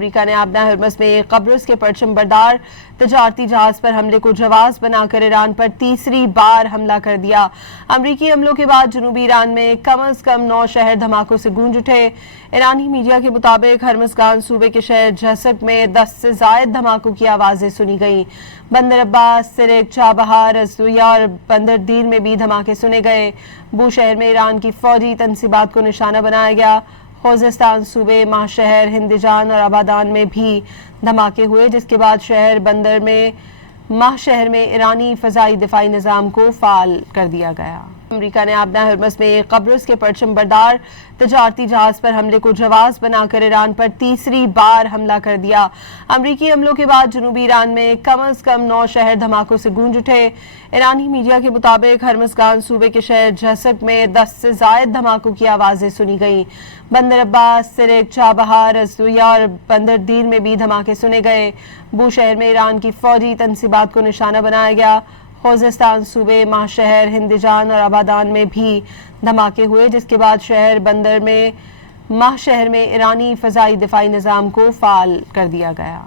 امریکہ نے آبنہ ہرمز میں قبرص کے پرچم بردار تجارتی جہاز پر حملے کو جواز بنا کر ایران پر تیسری بار حملہ کر دیا۔ امریکی حملوں کے بعد جنوبی ایران میں کم از کم 9 شہر دھماکوں سے گونج اٹھے۔ ایرانی میڈیا کے مطابق ہرمزگان صوبے کے شہر جھسک میں 10 سے زائد دھماکوں کی آوازیں سنی گئیں۔ بندر عباس، سرک، چابہار، ازدویہ اور بندر دیر میں بھی دھماکے سنے گئے۔ بو شہر میں ایران کی فوجی تنصیبات کو نشانہ بنایا گیا۔ خوزستان صوبے، ماہ شہر، ہندجان اور آبادان میں بھی دھماکے ہوئے، جس کے بعد شہر بندر میں ماہ شہر میں ایرانی فضائی دفاعی نظام کو فعال کر دیا گیا۔ امریکہ نے آبنہ ہرمز میں قبرص کے پرچم بردار تجارتی جہاز پر حملے کو جواز بنا کر ایران پر تیسری بار حملہ کر دیا۔ امریکی حملوں کے بعد جنوبی ایران میں کم از کم 9 شہر دھماکوں سے گونج اٹھے۔ ایرانی میڈیا کے مطابق ہرمزگان صوبے کے شہر جھسک میں 10 سے زائد دھماکوں کی آوازیں سنی گئیں۔ بندر عباس، سرک، چابہار، ازدویہ اور بندر دیر میں بھی دھماکے سنے گئے۔ بو شہر میں ایران کی فوجی تنصیبات کو نشانہ بنایا گیا۔ خوزستان صوبے، ماہ شہر، ہندجان اور آبادان میں بھی دھماکے ہوئے، جس کے بعد شہر بندر میں ماہ شہر میں ایرانی فضائی دفاعی نظام کو فعال کر دیا گیا۔